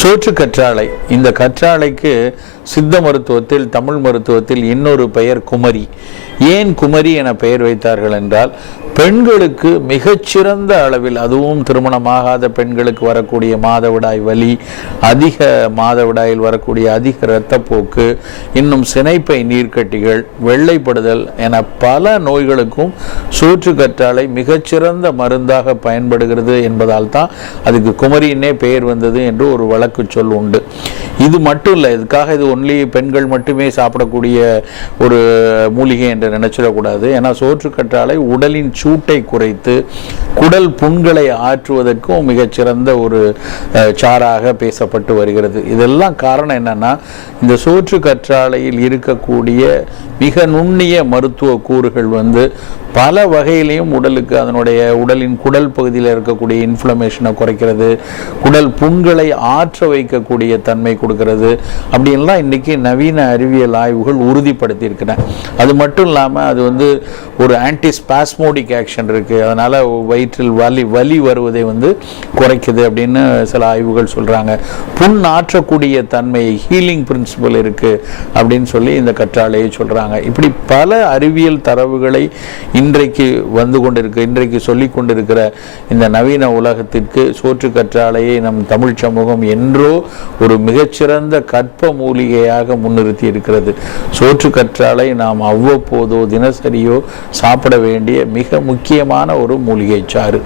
சோற்று கற்றாழை. இந்த கற்றாழைக்கு சித்த மருத்துவத்தில், தமிழ் மருத்துவத்தில் இன்னொரு பெயர் குமரி. ஏன் குமரி என பெயர் வைத்தார்கள் என்றால், பெண்களுக்கு மிகச்சிறந்த அளவில், அதுவும் திருமணமாகாத பெண்களுக்கு வரக்கூடிய மாதவிடாய் வலி, அதிக மாதவிடாயில் வரக்கூடிய அதிக இரத்தப்போக்கு, இன்னும் சினைப்பை நீர்க்கட்டிகள், வெள்ளைப்படுதல் என பல நோய்களுக்கும் சோற்று கற்றாழை மிகச்சிறந்த மருந்தாக பயன்படுகிறது என்பதால் தான் அதுக்கு குமரின்னே பெயர் வந்தது என்று ஒரு வழக்கு சொல் உண்டு. இது மட்டும் இல்லை, இதுக்காக இது ஒன்லி பெண்கள் மட்டுமே சாப்பிடக்கூடிய ஒரு மூலிகை என்று நினைச்சிடக்கூடாது. ஏன்னா சோற்று கற்றாழை உடலின் சூட்டை குறைத்து குடல் புண்களை ஆற்றுவதற்கும் மிகச்சிறந்த ஒரு சாராக பேசப்பட்டு வருகிறது. இதெல்லாம் காரணம் என்னன்னா, இந்த சோற்று கற்றாழையில் இருக்கக்கூடிய மிக நுண்ணிய மருத்துவ கூறுகள் பல வகையிலையும் உடலுக்கு, அதனுடைய உடலின் குடல் பகுதியில் இருக்கக்கூடிய இன்ஃப்ளமேஷனை குறைக்கிறது, குடல் புண்களை ஆற்ற வைக்கக்கூடிய தன்மை கொடுக்கிறது. அப்படின்லாம் இன்றைக்கி நவீன அறிவியல் ஆய்வுகள் உறுதிப்படுத்தியிருக்கிறேன். அது மட்டும் இல்லாமல் அது ஒரு ஆன்டிஸ்பாஸ்மோடிக் ஆக்ஷன் இருக்குது. அதனால் வயிற்றில் வலி வருவதை குறைக்குது அப்படின்னு சில ஆய்வுகள் சொல்கிறாங்க. புண் ஆற்றக்கூடிய தன்மை, ஹீலிங் பிரின்சிபல் இருக்குது அப்படின்னு சொல்லி இந்த கற்றாழையை சொல்கிறாங்க. இப்படி பல அறிவியல் தரவுகளை இன்றைக்கு சொல்லிக் கொண்டிருக்கிற இந்த நவீன உலகத்திற்கு சோற்று கற்றாழையை நம் தமிழ் சமூகம் என்றோ ஒரு மிகச்சிறந்த கற்ப மூலிகையாக முன்னிறுத்தி இருக்கிறது. சோற்று கற்றாழை நாம் அவ்வப்போதோ தினசரியோ சாப்பிட வேண்டிய மிக முக்கியமான ஒரு மூலிகை சாறு.